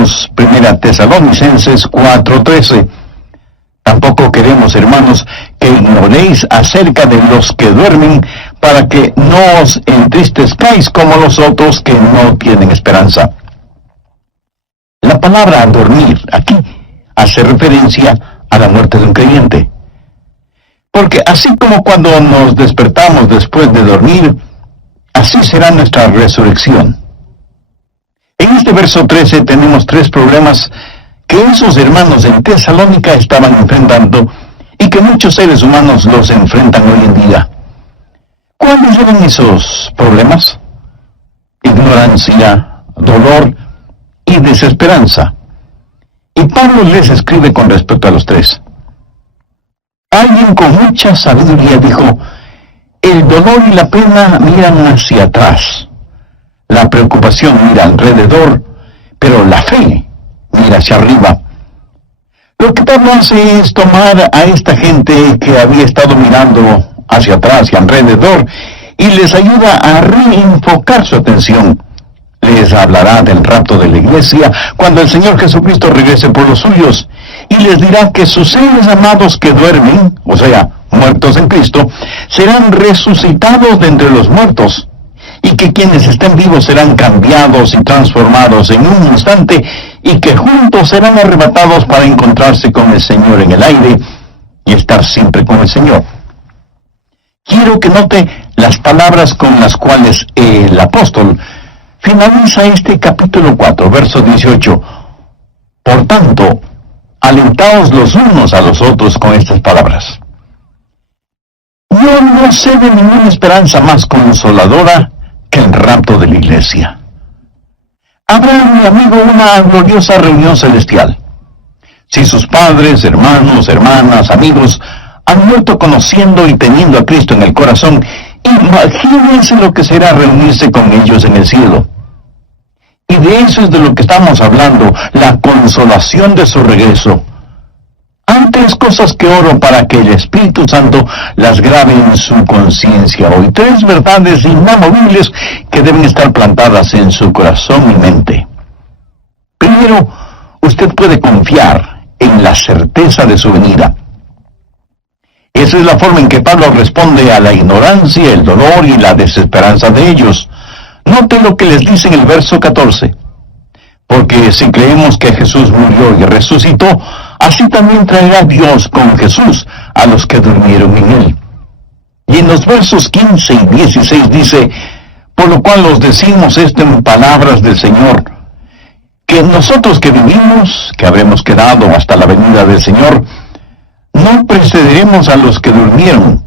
leemos 1 Tesalonicenses 4:13. Tampoco queremos, hermanos, que ignoréis acerca de los que duermen, para que no os entristezcáis como los otros que no tienen esperanza. La palabra dormir aquí hace referencia a la muerte de un creyente. Porque así como cuando nos despertamos después de dormir, así será nuestra resurrección. En este verso 13 tenemos 3 problemas que esos hermanos en Tesalónica estaban enfrentando y que muchos seres humanos los enfrentan hoy en día. ¿Cuáles eran esos problemas? Ignorancia, dolor y desesperanza. Y Pablo les escribe con respecto a los 3. Alguien con mucha sabiduría dijo: el dolor y la pena miran hacia atrás, la preocupación mira alrededor, pero la fe mira hacia arriba. Lo que Pablo hace es tomar a esta gente que había estado mirando hacia atrás y alrededor y les ayuda a reenfocar su atención. Les hablará del rapto de la iglesia cuando el Señor Jesucristo regrese por los suyos, y les dirá que sus seres amados que duermen, o sea, muertos en Cristo, serán resucitados de entre los muertos, y que quienes estén vivos serán cambiados y transformados en un instante, y que juntos serán arrebatados para encontrarse con el Señor en el aire y estar siempre con el Señor. Quiero que note las palabras con las cuales el apóstol finaliza este capítulo 4, verso 18. Por tanto, alentaos los unos a los otros con estas palabras. Yo no sé de ninguna esperanza más consoladora que el rapto de la iglesia. Habrá, mi amigo, una gloriosa reunión celestial. Si sus padres, hermanos, hermanas, amigos han muerto conociendo y teniendo a Cristo en el corazón, imagínense lo que será reunirse con ellos en el cielo. Y de eso es de lo que estamos hablando, la consolación de su regreso. Hay 3 cosas que oro para que el Espíritu Santo las grabe en su conciencia hoy. 3 verdades inamovibles que deben estar plantadas en su corazón y mente. Primero, usted puede confiar en la certeza de su venida. Esa es la forma en que Pablo responde a la ignorancia, el dolor y la desesperanza de ellos. Note lo que les dice en el verso 14. Porque si creemos que Jesús murió y resucitó, así también traerá Dios con Jesús a los que durmieron en él. Y en los versos 15 y 16 dice: por lo cual os decimos esto en palabras del Señor, que nosotros que vivimos, que habremos quedado hasta la venida del Señor, no precederemos a los que durmieron,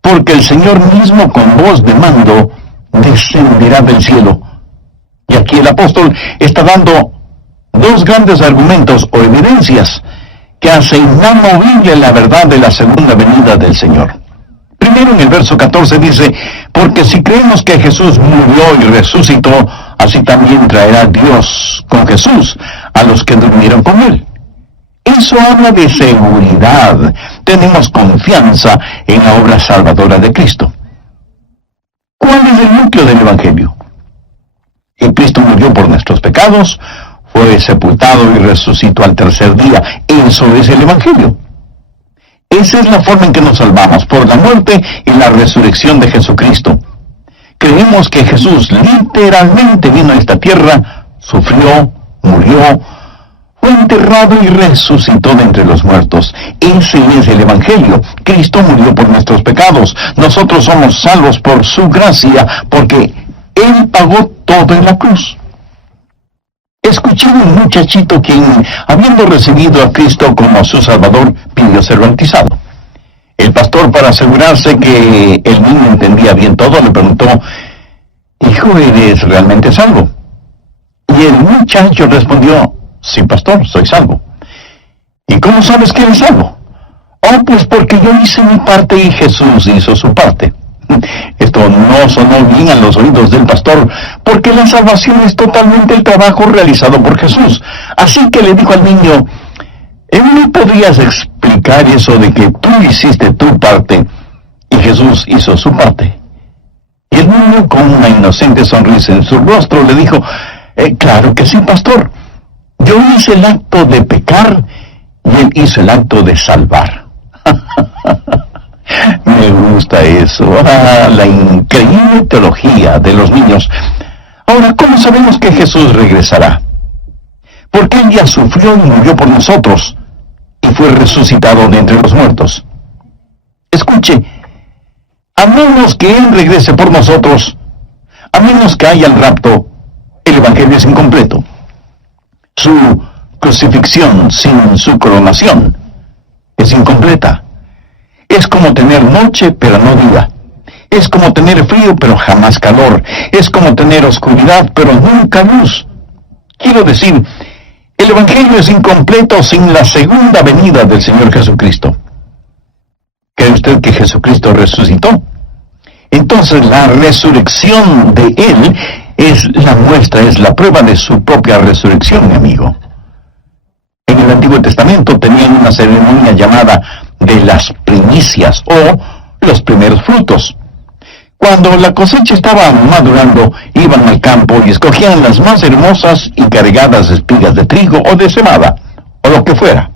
porque el Señor mismo con voz de mando descenderá del cielo. Y aquí el apóstol está dando 2 grandes argumentos o evidencias que hacen inamovible la verdad de la segunda venida del Señor. Primero, en el verso 14 dice: porque si creemos que Jesús murió y resucitó, así también traerá Dios con Jesús a los que durmieron con él. Eso habla de seguridad. Tenemos confianza en la obra salvadora de Cristo. ¿Cuál es el núcleo del Evangelio? Que Cristo murió por nuestros pecados, fue sepultado y resucitó al tercer día. Eso es el Evangelio. Esa es la forma en que nos salvamos, por la muerte y la resurrección de Jesucristo. Creemos que Jesús literalmente vino a esta tierra, sufrió, murió, fue enterrado y resucitó de entre los muertos. Ese es el Evangelio. Cristo murió por nuestros pecados. Nosotros somos salvos por su gracia, porque Él pagó todo en la cruz. Escuché a un muchachito quien, habiendo recibido a Cristo como su Salvador, pidió ser bautizado. El pastor, para asegurarse que el niño entendía bien todo, le preguntó: hijo, ¿eres realmente salvo? Y el muchacho respondió: sí, pastor, soy salvo. ¿Y cómo sabes que eres salvo? Oh, pues porque yo hice mi parte y Jesús hizo su parte. Esto no sonó bien a los oídos del pastor, porque la salvación es totalmente el trabajo realizado por Jesús. Así que le dijo al niño: ¿me podrías explicar eso de que tú hiciste tu parte y Jesús hizo su parte? Y el niño, con una inocente sonrisa en su rostro, le dijo: claro que sí, pastor. Yo hice el acto de pecar y Él hizo el acto de salvar. Me gusta eso, la increíble teología de los niños. Ahora, ¿cómo sabemos que Jesús regresará? Porque Él ya sufrió y murió por nosotros y fue resucitado de entre los muertos. Escuche, a menos que Él regrese por nosotros, a menos que haya el rapto, el Evangelio es incompleto. Su crucifixión sin su coronación es incompleta. Es como tener noche pero no día. Es como tener frío pero jamás calor. Es como tener oscuridad pero nunca luz. Quiero decir, el Evangelio es incompleto sin la segunda venida del Señor Jesucristo. ¿Cree usted que Jesucristo resucitó? Entonces la resurrección de Él es la muestra, es la prueba de su propia resurrección, mi amigo. En el Antiguo Testamento tenían una ceremonia llamada de las primicias o los primeros frutos. Cuando la cosecha estaba madurando, iban al campo y escogían las más hermosas y cargadas espigas de trigo o de cebada, o lo que fuera.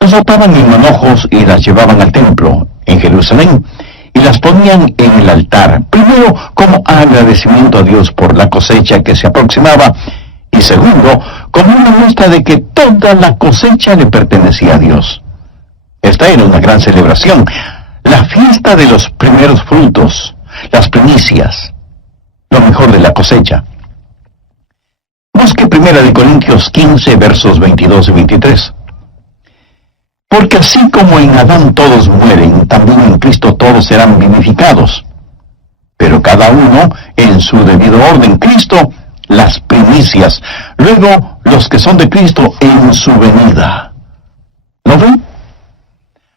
Las ataban en manojos y las llevaban al templo en Jerusalén y las ponían en el altar, primero como agradecimiento a Dios por la cosecha que se aproximaba, y segundo, como una muestra de que toda la cosecha le pertenecía a Dios. Esta era una gran celebración, la fiesta de los primeros frutos, las primicias, lo mejor de la cosecha. Busque 1 Corintios 15, versos 22 y 23. Porque así como en Adán todos mueren, también en Cristo todos serán vivificados. Pero cada uno en su debido orden. Cristo, las primicias. Luego, los que son de Cristo en su venida. ¿Lo ven?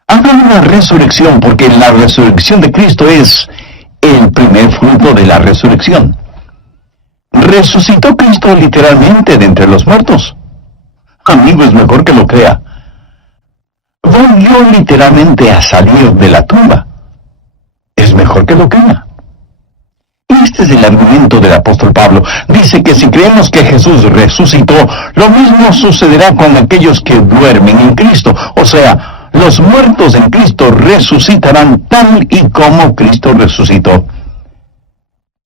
Habla de una resurrección, porque la resurrección de Cristo es el primer fruto de la resurrección. ¿Resucitó Cristo literalmente de entre los muertos? Amigo, es mejor que lo crea. Volvió literalmente a salir de la tumba. Es mejor que lo crea. Este es el argumento del apóstol Pablo. Dice que si creemos que Jesús resucitó, lo mismo sucederá con aquellos que duermen en Cristo. O sea, los muertos en Cristo resucitarán tal y como Cristo resucitó.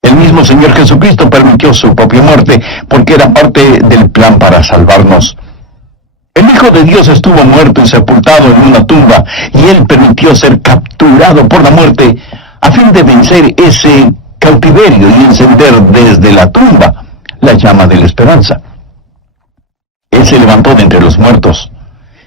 El mismo Señor Jesucristo permitió su propia muerte porque era parte del plan para salvarnos. El Hijo de Dios estuvo muerto y sepultado en una tumba, y Él permitió ser capturado por la muerte a fin de vencer ese cautiverio y encender desde la tumba la llama de la esperanza. Él se levantó de entre los muertos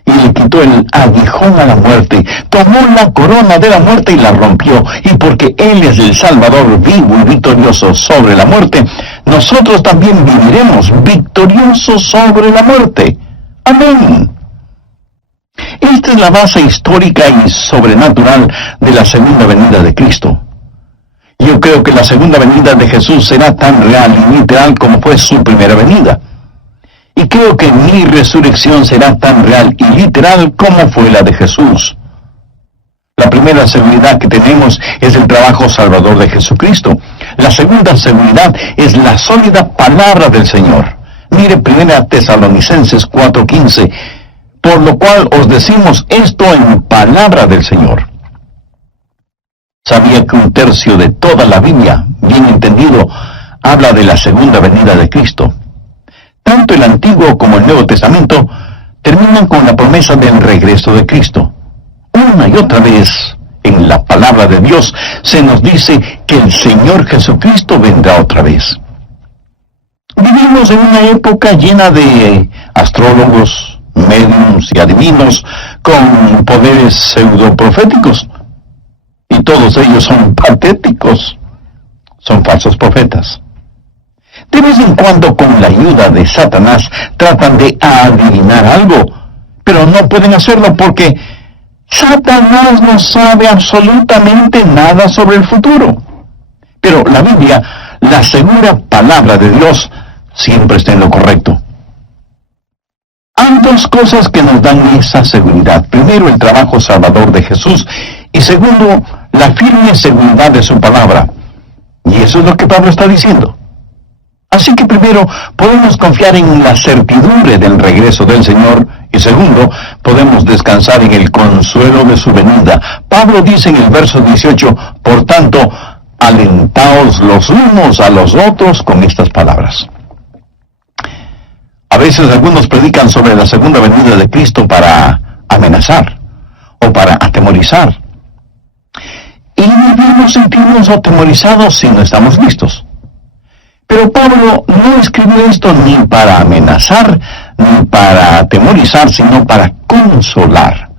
y le quitó el aguijón a la muerte, tomó la corona de la muerte y la rompió, y porque Él es el Salvador vivo y victorioso sobre la muerte, nosotros también viviremos victoriosos sobre la muerte. Amén. Esta es la base histórica y sobrenatural de la segunda venida de Cristo. Yo creo que la segunda venida de Jesús será tan real y literal como fue su primera venida. Y creo que mi resurrección será tan real y literal como fue la de Jesús. La primera seguridad que tenemos es el trabajo salvador de Jesucristo. La segunda seguridad es la sólida palabra del Señor. Mire 1 Tesalonicenses 4:15, por lo cual os decimos esto en palabra del Señor. Sabía que un tercio de toda la Biblia, bien entendido, habla de la segunda venida de Cristo. Tanto el Antiguo como el Nuevo Testamento terminan con la promesa del regreso de Cristo. Una y otra vez, en la palabra de Dios, se nos dice que el Señor Jesucristo vendrá otra vez. Vivimos en una época llena de astrólogos, médiums y adivinos con poderes pseudoproféticos. Y todos ellos son patéticos, son falsos profetas. De vez en cuando, con la ayuda de Satanás, tratan de adivinar algo, pero no pueden hacerlo porque Satanás no sabe absolutamente nada sobre el futuro. Pero la Biblia, la segura palabra de Dios, siempre está en lo correcto. Hay dos cosas que nos dan esa seguridad. Primero, el trabajo salvador de Jesús, y segundo, la firme seguridad de su palabra. Y eso es lo que Pablo está diciendo. Así que primero, podemos confiar en la certidumbre del regreso del Señor, y segundo, podemos descansar en el consuelo de su venida. Pablo dice en el verso 18, por tanto, alentaos los unos a los otros con estas palabras. A veces algunos predican sobre la segunda venida de Cristo para amenazar o para atemorizar. Y debemos sentirnos atemorizados si no estamos listos. Pero Pablo no escribió esto ni para amenazar, ni para atemorizar, sino para consolar.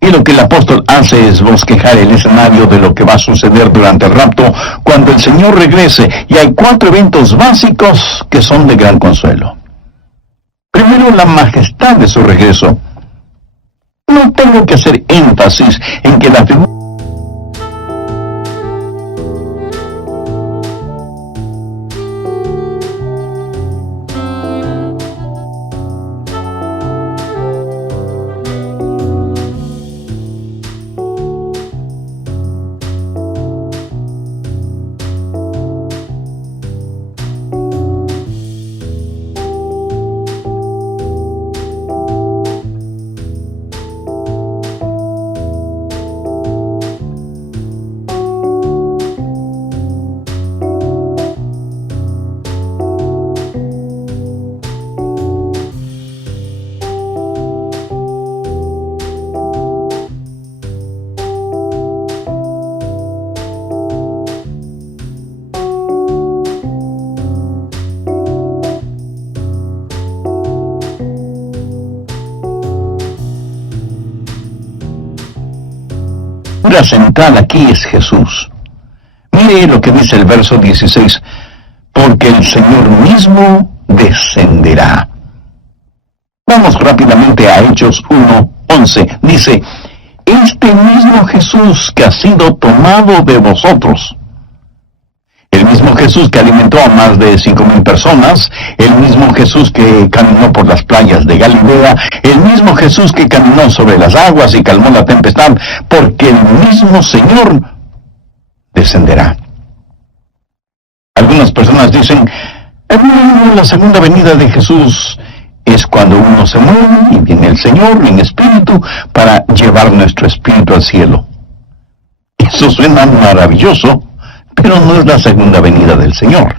Y lo que el apóstol hace es bosquejar el escenario de lo que va a suceder durante el rapto, cuando el Señor regrese, y hay 4 eventos básicos que son de gran consuelo. Primero, la majestad de su regreso. No tengo que hacer énfasis en que la figura central aquí es Jesús. Mire lo que dice el verso 16, porque el Señor mismo descenderá. Vamos rápidamente a Hechos 1:11. Dice, este mismo Jesús que ha sido tomado de vosotros, el mismo Jesús que alimentó a más de 5,000 personas, el mismo Jesús que caminó por las playas de Galilea, el mismo Jesús que caminó sobre las aguas y calmó la tempestad, porque el mismo Señor descenderá. Algunas personas dicen, la segunda venida de Jesús es cuando uno se muere y viene el Señor en espíritu para llevar nuestro espíritu al cielo. Eso suena maravilloso, pero no es la segunda venida del Señor.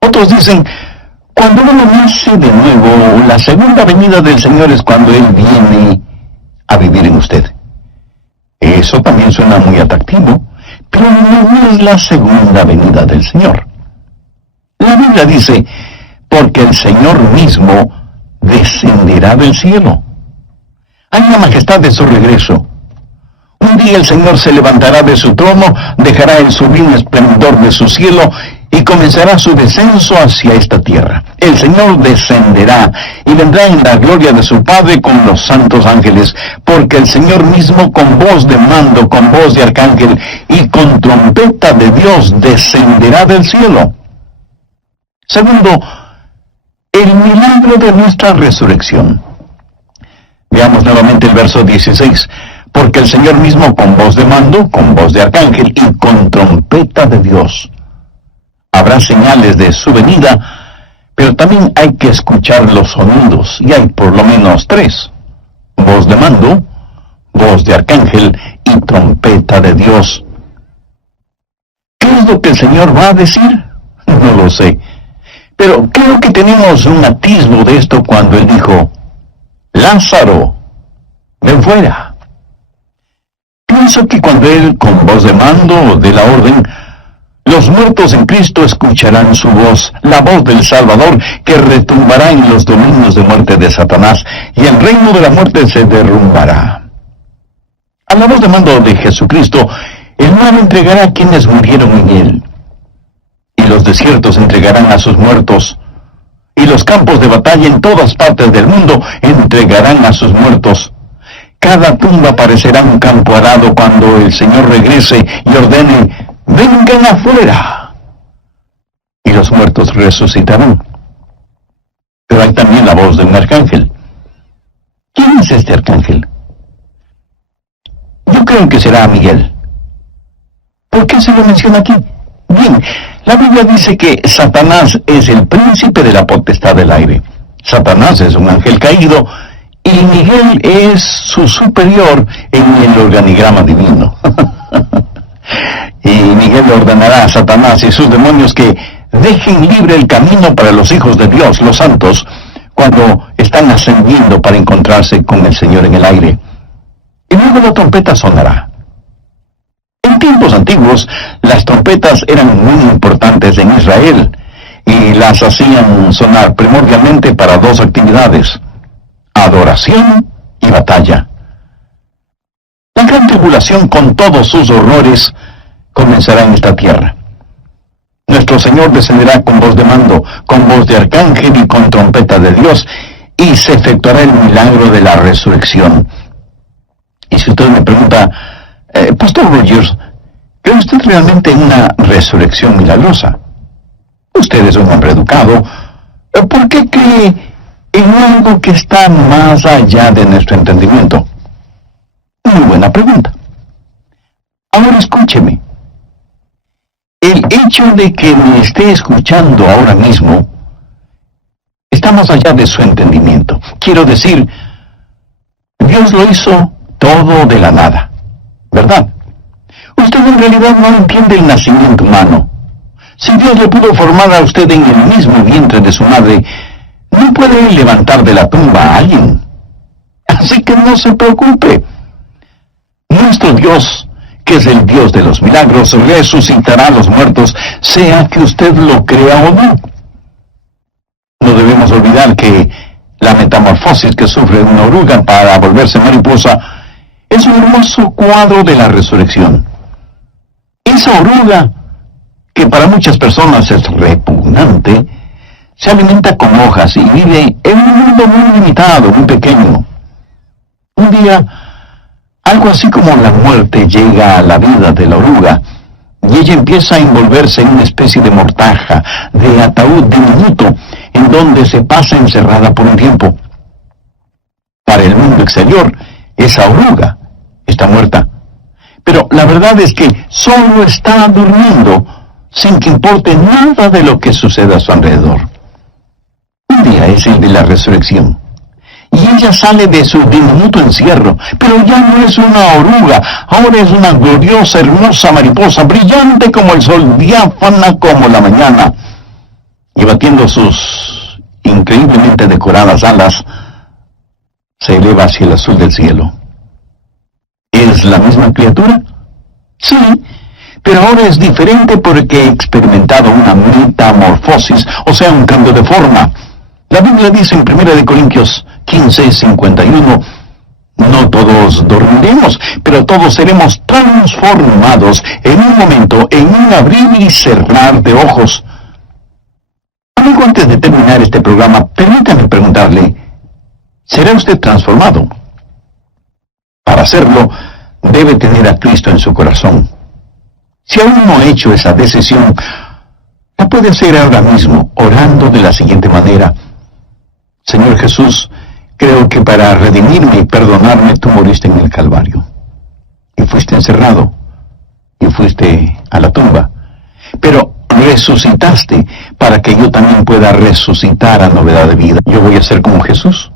Otros dicen, cuando uno nace de nuevo, la segunda venida del Señor es cuando Él viene a vivir en usted. Eso también suena muy atractivo, pero no es la segunda venida del Señor. La Biblia dice, porque el Señor mismo descenderá del cielo. Hay la majestad de su regreso. Un día el Señor se levantará de su trono, dejará el sublime esplendor de su cielo y comenzará su descenso hacia esta tierra. El Señor descenderá y vendrá en la gloria de su Padre con los santos ángeles, porque el Señor mismo con voz de mando, con voz de arcángel y con trompeta de Dios descenderá del cielo. Segundo, el milagro de nuestra resurrección. Veamos nuevamente el verso 16. Porque el Señor mismo con voz de mando, con voz de arcángel y con trompeta de Dios. Habrá señales de su venida, pero también hay que escuchar los sonidos, y hay por lo menos 3. Voz de mando, voz de arcángel y trompeta de Dios. ¿Qué es lo que el Señor va a decir? No lo sé. Pero creo que tenemos un atisbo de esto cuando Él dijo, Lázaro, ven fuera. Pienso que cuando Él, con voz de mando, dé la orden, los muertos en Cristo escucharán su voz, la voz del Salvador, que retumbará en los dominios de muerte de Satanás, y el reino de la muerte se derrumbará. A la voz de mando de Jesucristo, el mar entregará a quienes murieron en Él, y los desiertos entregarán a sus muertos, y los campos de batalla en todas partes del mundo entregarán a sus muertos. Cada tumba parecerá un campo arado cuando el Señor regrese y ordene, vengan afuera. Y los muertos resucitarán. Pero hay también la voz de un arcángel. ¿Quién es este arcángel? Yo creo que será Miguel. ¿Por qué se lo menciona aquí? Bien, La Biblia dice que Satanás es el príncipe de la potestad del aire. Satanás es un ángel caído y Miguel es su superior en el organigrama divino. Y Miguel le ordenará a Satanás y sus demonios que dejen libre el camino para los hijos de Dios, los santos, cuando están ascendiendo para encontrarse con el Señor en el aire. Y luego la trompeta sonará. En tiempos antiguos, las trompetas eran muy importantes en Israel y las hacían sonar primordialmente para dos actividades: adoración y batalla. La gran tribulación con todos sus horrores comenzará en esta tierra. Nuestro Señor descenderá con voz de mando, con voz de arcángel y con trompeta de Dios, y se efectuará el milagro de la resurrección. Y si usted me pregunta, Pastor Rogers, ¿cree usted realmente en una resurrección milagrosa? Usted es un hombre educado. ¿Por qué cree en algo que está más allá de nuestro entendimiento? Muy buena pregunta. Ahora escúcheme. El hecho de que me esté escuchando ahora mismo está más allá de su entendimiento. Quiero decir, Dios lo hizo todo de la nada, ¿verdad? Usted en realidad no entiende el nacimiento humano. Si Dios le pudo formar a usted en el mismo vientre de su madre, no puede levantar de la tumba a alguien. Así que no se preocupe. Nuestro Dios, que es el Dios de los milagros, resucitará a los muertos, sea que usted lo crea o no. No debemos olvidar que la metamorfosis que sufre una oruga para volverse mariposa es un hermoso cuadro de la resurrección. Esa oruga, que para muchas personas es repugnante, se alimenta con hojas y vive en un mundo muy limitado, muy pequeño. Un día, algo así como la muerte llega a la vida de la oruga, y ella empieza a envolverse en una especie de mortaja, de ataúd diminuto, en donde se pasa encerrada por un tiempo. Para el mundo exterior, esa oruga está muerta. Pero la verdad es que solo está durmiendo, sin que importe nada de lo que suceda a su alrededor. Un día es el de la resurrección, y ella sale de su diminuto encierro, pero ya no es una oruga, ahora es una gloriosa, hermosa mariposa, brillante como el sol, diáfana como la mañana, y batiendo sus increíblemente decoradas alas, se eleva hacia el azul del cielo. ¿Es la misma criatura? Sí, pero ahora es diferente porque he experimentado una metamorfosis, o sea, un cambio de forma. La Biblia dice en 1 Corintios 15:51, no todos dormiremos, pero todos seremos transformados en un momento, en un abrir y cerrar de ojos. Amigo, antes de terminar este programa, permítame preguntarle, ¿será usted transformado? Para hacerlo, debe tener a Cristo en su corazón. Si aún no ha hecho esa decisión, la puede hacer ahora mismo, orando de la siguiente manera: Señor Jesús, creo que para redimirme y perdonarme tú moriste en el Calvario, y fuiste encerrado, y fuiste a la tumba, pero resucitaste para que yo también pueda resucitar a novedad de vida. ¿Yo voy a ser como Jesús?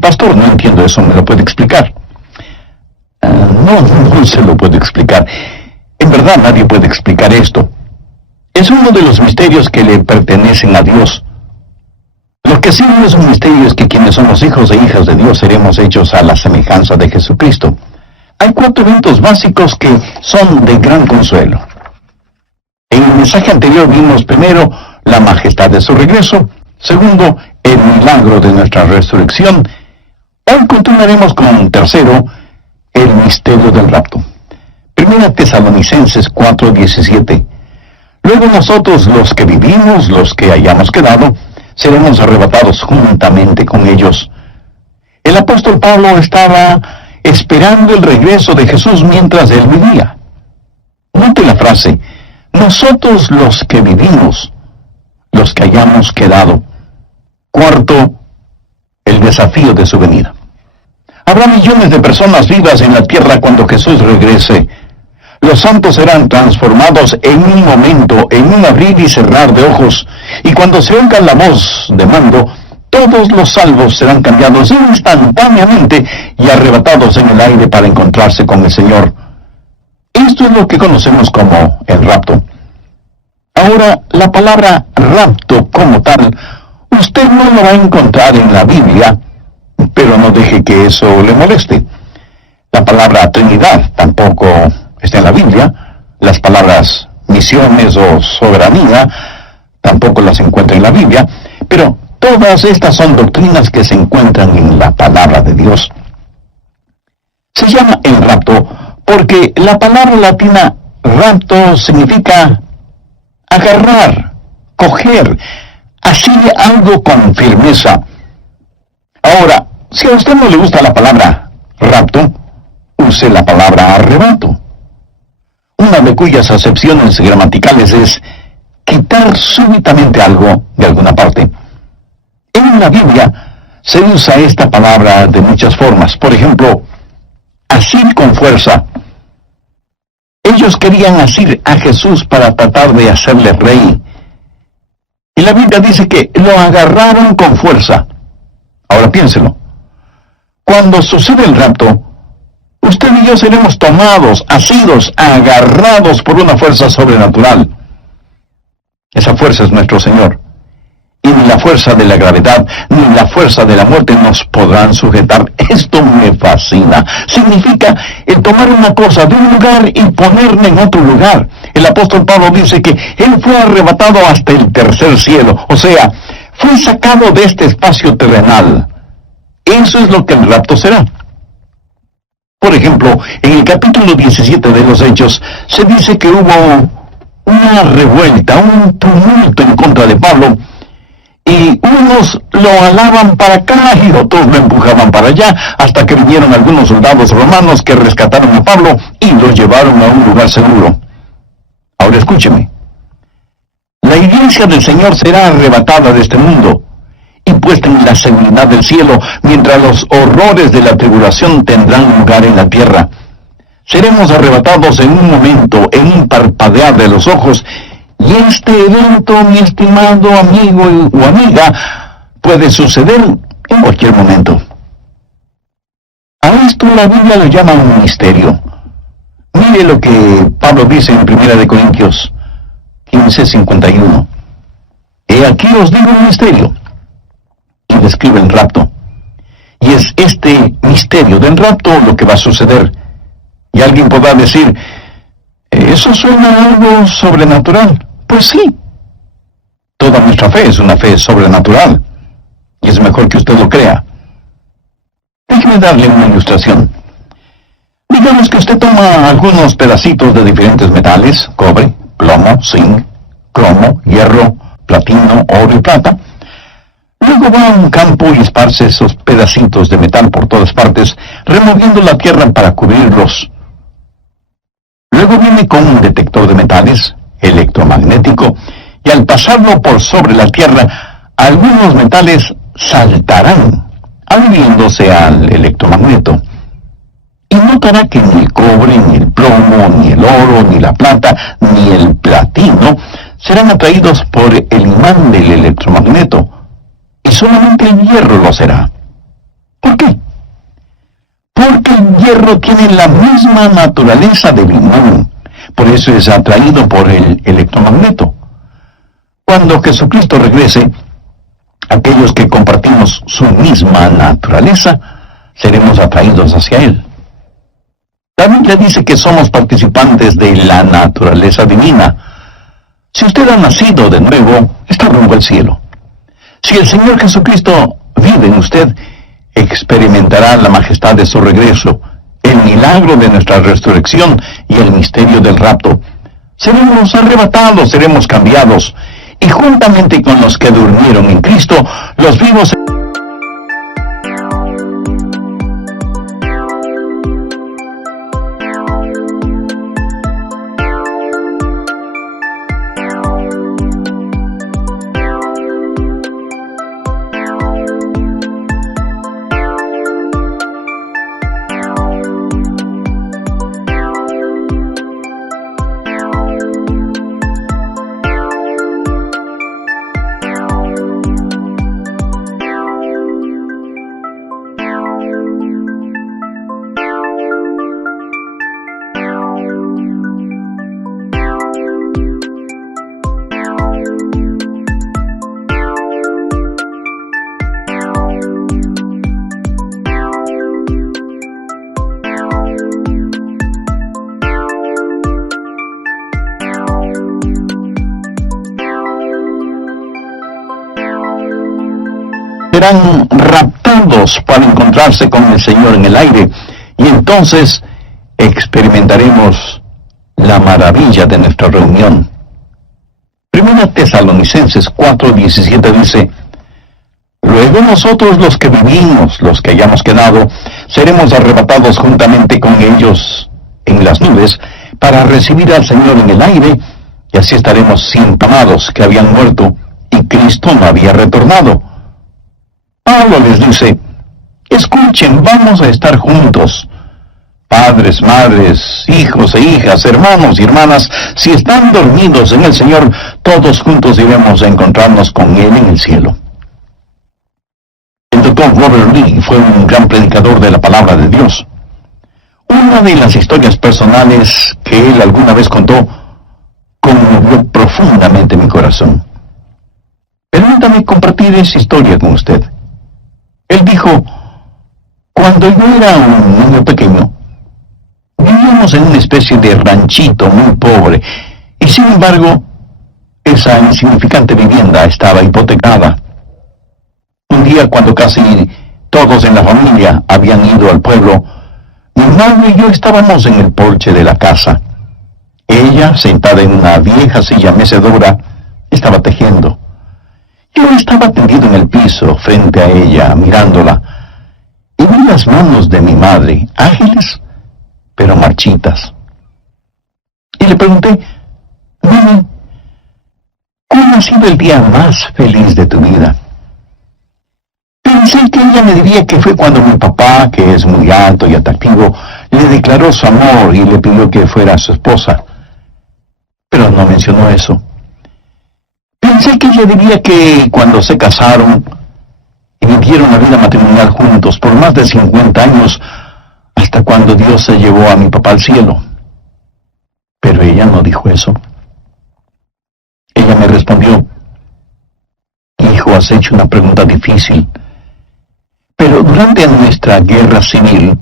Pastor, no entiendo eso, ¿me lo puede explicar? No se lo puedo explicar. En verdad nadie puede explicar esto. Es uno de los misterios que le pertenecen a Dios. Lo que sí no es un misterio es que quienes somos hijos e hijas de Dios seremos hechos a la semejanza de Jesucristo. Hay 4 eventos básicos que son de gran consuelo. En el mensaje anterior vimos primero la majestad de su regreso, segundo, el milagro de nuestra resurrección. Hoy continuaremos con tercero, el misterio del rapto. 1 Tesalonicenses 4:17. Luego nosotros, los que vivimos, los que hayamos quedado, seremos arrebatados juntamente con ellos. El apóstol Pablo estaba esperando el regreso de Jesús mientras él vivía. Note la frase: nosotros los que vivimos, los que hayamos quedado. Cuarto, el desafío de su venida. Habrá millones de personas vivas en la tierra cuando Jesús regrese. Los santos serán transformados en un momento, en un abrir y cerrar de ojos, y cuando se oiga la voz de mando, todos los salvos serán cambiados instantáneamente y arrebatados en el aire para encontrarse con el Señor. Esto es lo que conocemos como el rapto. Ahora, la palabra rapto como tal, usted no lo va a encontrar en la Biblia, pero no deje que eso le moleste. La palabra Trinidad tampoco está en la Biblia. Las palabras misiones o soberanía tampoco las encuentra en la Biblia, pero todas estas son doctrinas que se encuentran en la palabra de Dios. Se llama el rapto porque la palabra latina rapto significa agarrar, coger, asir algo con firmeza. Ahora, si a usted no le gusta la palabra rapto, use la palabra arrebato. Una de cuyas acepciones gramaticales es quitar súbitamente algo de alguna parte. En la Biblia se usa esta palabra de muchas formas. Por ejemplo, asir con fuerza. Ellos querían asir a Jesús para tratar de hacerle rey. Y la Biblia dice que lo agarraron con fuerza. Ahora piénselo. Cuando sucede el rapto, usted y yo seremos tomados, asidos, agarrados por una fuerza sobrenatural. Esa fuerza es nuestro Señor. Y ni la fuerza de la gravedad, ni la fuerza de la muerte nos podrán sujetar. Esto me fascina. Significa el tomar una cosa de un lugar y ponerla en otro lugar. El apóstol Pablo dice que él fue arrebatado hasta el tercer cielo. O sea, fue sacado de este espacio terrenal. Eso es lo que el rapto será. Por ejemplo, en el capítulo 17 de los Hechos, se dice que hubo una revuelta, un tumulto en contra de Pablo, y unos lo alaban para acá y otros lo empujaban para allá, hasta que vinieron algunos soldados romanos que rescataron a Pablo y lo llevaron a un lugar seguro. Ahora escúcheme. La iglesia del Señor será arrebatada de este mundo y puesta en la seguridad del cielo, mientras los horrores de la tribulación tendrán lugar en la tierra. Seremos arrebatados en un momento, en un parpadear de los ojos, y este evento, mi estimado amigo o amiga, puede suceder en cualquier momento. A esto la Biblia lo llama un misterio. Mire lo que Pablo dice en 1 Corintios 15:51. He aquí os digo un misterio. Y describe el rapto. Y es este misterio del rapto lo que va a suceder. Y alguien podrá decir, ¿eso suena a algo sobrenatural? Pues sí. Toda nuestra fe es una fe sobrenatural. Y es mejor que usted lo crea. Déjeme darle una ilustración. Digamos que usted toma algunos pedacitos de diferentes metales, cobre, plomo, zinc, cromo, hierro, platino, oro y plata. Luego va a un campo y esparce esos pedacitos de metal por todas partes, removiendo la tierra para cubrirlos. Luego viene con un detector de metales, electromagnético, y al pasarlo por sobre la tierra, algunos metales saltarán, adhiriéndose al electromagneto. Y notará que ni el cobre, ni el plomo, ni el oro, ni la plata, ni el platino serán atraídos por el imán del electromagneto, y solamente el hierro lo será. ¿Por qué? Porque el hierro tiene la misma naturaleza del imán, por eso es atraído por el electromagneto. Cuando Jesucristo regrese, aquellos que compartimos su misma naturaleza, seremos atraídos hacia Él. La Biblia dice que somos participantes de la naturaleza divina. Si usted ha nacido de nuevo, está rumbo al cielo. Si el Señor Jesucristo vive en usted, experimentará la majestad de su regreso, el milagro de nuestra resurrección y el misterio del rapto. Seremos arrebatados, seremos cambiados, y juntamente con los que durmieron en Cristo, los vivos serán raptados para encontrarse con el Señor en el aire, y entonces experimentaremos la maravilla de nuestra reunión. Primera Tesalonicenses 4:17 dice: luego nosotros los que vivimos, los que hayamos quedado, seremos arrebatados juntamente con ellos en las nubes para recibir al Señor en el aire, y así estaremos siempre amados que habían muerto y Cristo no había retornado. Pablo les dice: escuchen, vamos a estar juntos. Padres, madres, hijos e hijas, hermanos y hermanas, si están dormidos en el Señor, todos juntos iremos a encontrarnos con Él en el cielo. El doctor Robert Lee fue un gran predicador de la palabra de Dios. Una de las historias personales que él alguna vez contó conmovió profundamente mi corazón. Permítame compartir esa historia con usted. Él dijo: cuando yo era un niño pequeño, vivíamos en una especie de ranchito muy pobre, y sin embargo, esa insignificante vivienda estaba hipotecada. Un día, cuando casi todos en la familia habían ido al pueblo, mi madre y yo estábamos en el porche de la casa. Ella, sentada en una vieja silla mecedora, estaba tejiendo. Yo estaba tendido en el piso, frente a ella, mirándola, y vi las manos de mi madre, ágiles, pero marchitas. Y le pregunté: mami, ¿cuál ha sido el día más feliz de tu vida? Pensé que ella me diría que fue cuando mi papá, que es muy alto y atractivo, le declaró su amor y le pidió que fuera su esposa. Pero no mencionó eso. Pensé que ella diría que cuando se casaron y vivieron la vida matrimonial juntos por más de 50 años, hasta cuando Dios se llevó a mi papá al cielo. Pero ella no dijo eso. Ella me respondió: hijo, has hecho una pregunta difícil. Pero durante nuestra guerra civil,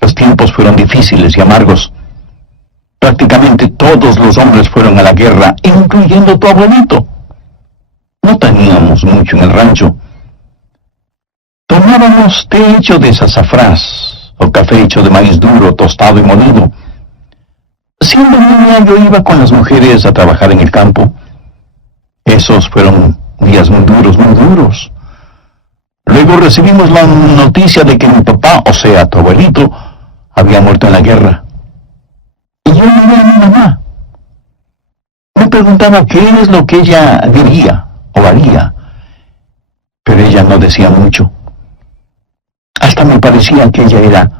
los tiempos fueron difíciles y amargos. Prácticamente todos los hombres fueron a la guerra, incluyendo tu abuelito. No teníamos mucho en el rancho. Tomábamos té hecho de sazafrás, o café hecho de maíz duro, tostado y molido. Siendo niña, yo iba con las mujeres a trabajar en el campo. Esos fueron días muy duros. Luego recibimos la noticia de que mi papá, o sea, tu abuelito, había muerto en la guerra. Y yo miré a mi mamá. Me preguntaba qué es lo que ella diría o haría, pero ella no decía mucho. Hasta me parecía que ella era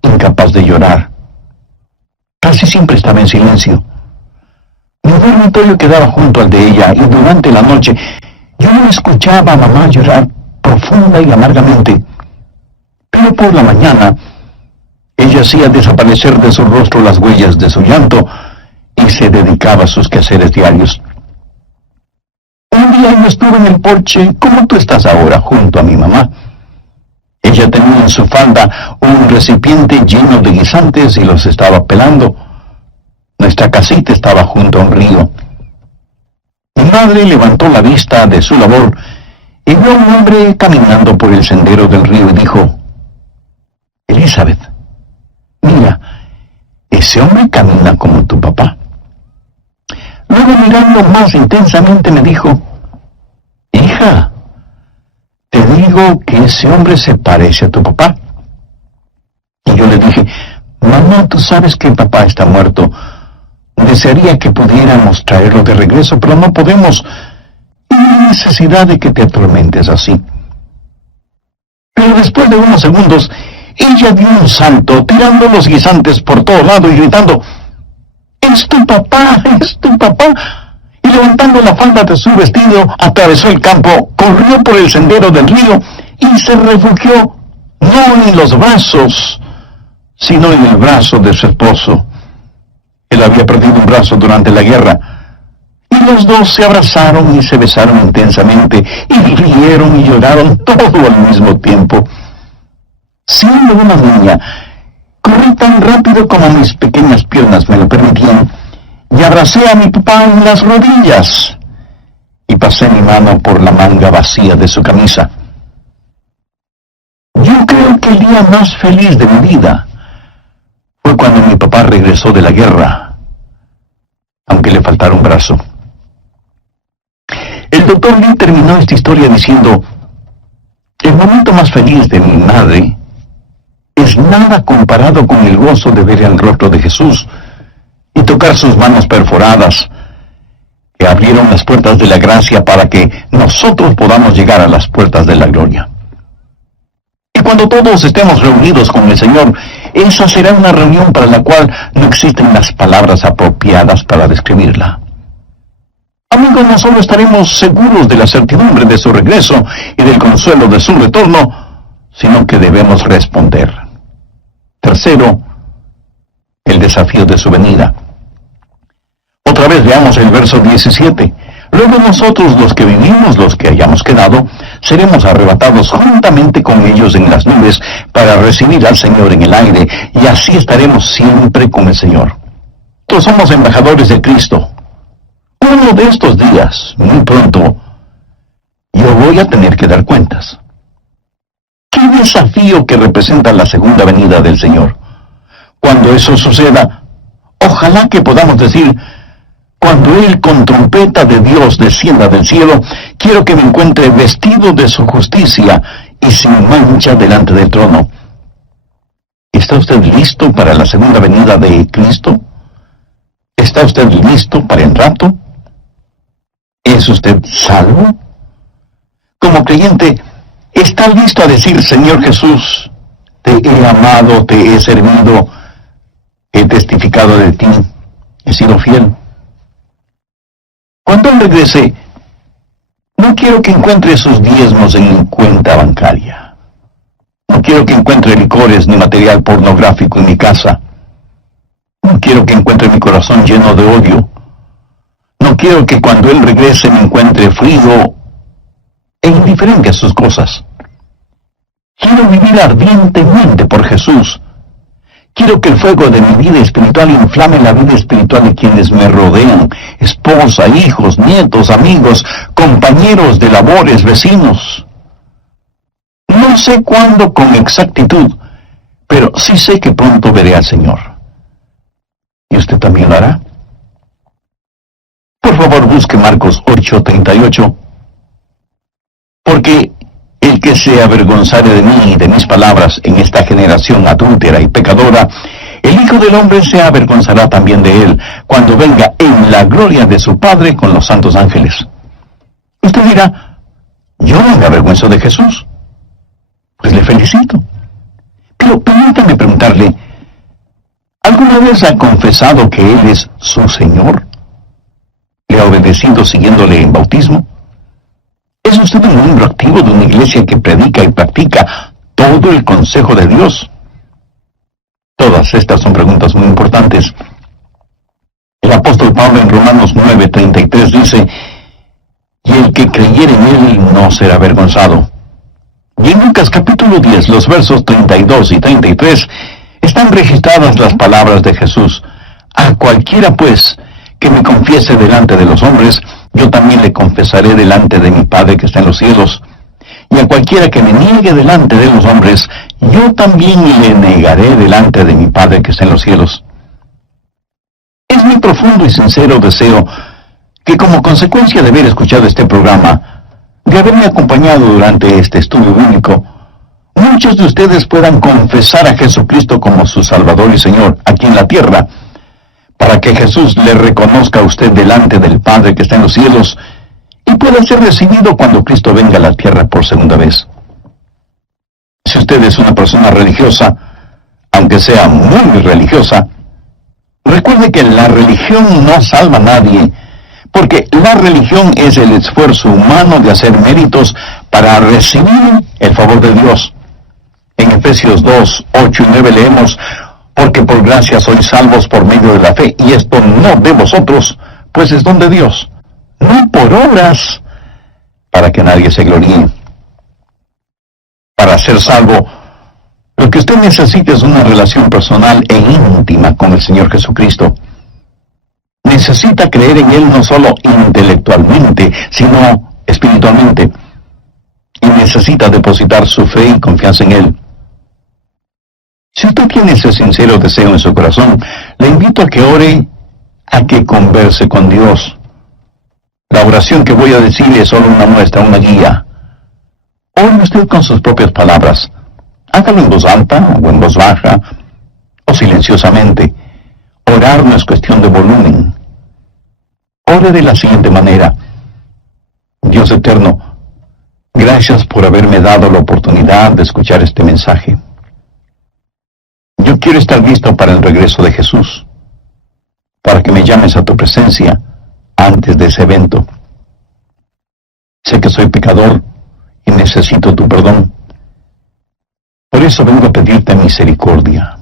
incapaz de llorar. Casi siempre estaba en silencio. Mi dormitorio quedaba junto al de ella, y durante la noche yo escuchaba a mamá llorar profunda y amargamente. Pero por la mañana, ella hacía desaparecer de su rostro las huellas de su llanto y se dedicaba a sus quehaceres diarios. Un día yo estuve en el porche, como tú estás ahora, junto a mi mamá. Ella tenía en su falda un recipiente lleno de guisantes y los estaba pelando. Nuestra casita estaba junto a un río. Mi madre levantó la vista de su labor y vio a un hombre caminando por el sendero del río y dijo: Elizabeth, mira, ese hombre camina como tu papá. Luego, mirando más intensamente, me dijo: hija, te digo que ese hombre se parece a tu papá. Y yo le dije: mamá, tú sabes que papá está muerto. Desearía que pudiéramos traerlo de regreso, pero no podemos. No hay necesidad de que te atormentes así. Pero después de unos segundos, ella dio un salto, tirando los guisantes por todo lado y gritando: ¡es tu papá! ¡Es tu papá! Y levantando la falda de su vestido, atravesó el campo, corrió por el sendero del río y se refugió no en los brazos, sino en el brazo de su esposo. Él había perdido un brazo durante la guerra, y los dos se abrazaron y se besaron intensamente, y rieron y lloraron todo al mismo tiempo. Siendo una niña, corrí tan rápido como mis pequeñas piernas me lo permitían, y abracé a mi papá en las rodillas, y pasé mi mano por la manga vacía de su camisa. el día más feliz de mi vida fue cuando mi papá regresó de la guerra, aunque le faltara un brazo. El doctor Lee terminó esta historia diciendo: el momento más feliz de mi madre es nada comparado con el gozo de ver el rostro de Jesús y tocar sus manos perforadas, que abrieron las puertas de la gracia para que nosotros podamos llegar a las puertas de la gloria. Y cuando todos estemos reunidos con el Señor, esa será una reunión para la cual no existen las palabras apropiadas para describirla. Amigos, no solo estaremos seguros de la certidumbre de su regreso y del consuelo de su retorno, sino que debemos responder. Tercero, el desafío de su venida. Otra vez veamos el verso 17. Luego nosotros, los que vivimos, los que hayamos quedado, seremos arrebatados juntamente con ellos en las nubes para recibir al Señor en el aire, y así estaremos siempre con el Señor. Todos somos embajadores de Cristo. Uno de estos días, muy pronto, yo voy a tener que dar cuentas. ¡Qué desafío que representa la segunda venida del Señor! Cuando eso suceda, ojalá que podamos decir: cuando Él con trompeta de Dios descienda del cielo, quiero que me encuentre vestido de su justicia y sin mancha delante del trono. ¿Está usted listo para la segunda venida de Cristo? ¿Está usted listo para el rapto? ¿Es usted salvo? Como creyente, ¿está listo a decir: Señor Jesús, te he amado, te he servido, he testificado de ti, he sido fiel? Cuando Él regrese, no quiero que encuentre sus diezmos en mi cuenta bancaria. No quiero que encuentre licores ni material pornográfico en mi casa. No quiero que encuentre mi corazón lleno de odio. No quiero que cuando Él regrese me encuentre frío e indiferente a sus cosas. Quiero vivir ardientemente por Jesús. Quiero que el fuego de mi vida espiritual inflame la vida espiritual de quienes me rodean: esposa, hijos, nietos, amigos, compañeros de labores, vecinos. No sé cuándo con exactitud, pero sí sé que pronto veré al Señor. ¿Y usted también lo hará? Por favor, busque Marcos 8:38. Porque el que se avergonzare de mí y de mis palabras en esta generación adúltera y pecadora, el Hijo del Hombre se avergonzará también de él, cuando venga en la gloria de su Padre con los santos ángeles. Usted dirá: yo no me avergüenzo de Jesús. Pues le felicito. Pero permítame preguntarle: ¿alguna vez ha confesado que Él es su Señor? ¿Le ha obedecido siguiéndole en bautismo? ¿Es usted un miembro activo de una iglesia que predica y practica todo el consejo de Dios? Todas estas son preguntas muy importantes. El apóstol Pablo en Romanos 9:33 dice: y el que creyere en Él no será avergonzado. Y en Lucas capítulo 10, los versos 32 y 33, están registradas las palabras de Jesús: a cualquiera pues que me confiese delante de los hombres, yo también le confesaré delante de mi Padre que está en los cielos. Y a cualquiera que me niegue delante de los hombres, yo también le negaré delante de mi Padre que está en los cielos. Es mi profundo y sincero deseo que, como consecuencia de haber escuchado este programa, de haberme acompañado durante este estudio bíblico, muchos de ustedes puedan confesar a Jesucristo como su Salvador y Señor aquí en la tierra, para que Jesús le reconozca a usted delante del Padre que está en los cielos y pueda ser recibido cuando Cristo venga a la tierra por segunda vez. Si usted es una persona religiosa, aunque sea muy religiosa, recuerde que la religión no salva a nadie, porque la religión es el esfuerzo humano de hacer méritos para recibir el favor de Dios. En Efesios 2, 8 y 9 leemos: porque por gracia sois salvos por medio de la fe, y esto no de vosotros, pues es don de Dios, no por obras, para que nadie se gloríe. Para ser salvo, lo que usted necesita es una relación personal e íntima con el Señor Jesucristo. Necesita creer en Él no solo intelectualmente, sino espiritualmente. Y necesita depositar su fe y confianza en Él. Si usted tiene ese sincero deseo en su corazón, le invito a que ore, a que converse con Dios. La oración que voy a decir es solo una muestra, una guía. Ore usted con sus propias palabras. Hágalo en voz alta o en voz baja o silenciosamente. Orar no es cuestión de volumen. Ore de la siguiente manera: Dios eterno, gracias por haberme dado la oportunidad de escuchar este mensaje. Yo quiero estar listo para el regreso de Jesús, para que me llames a tu presencia antes de ese evento. Sé que soy pecador y necesito tu perdón. Por eso vengo a pedirte misericordia.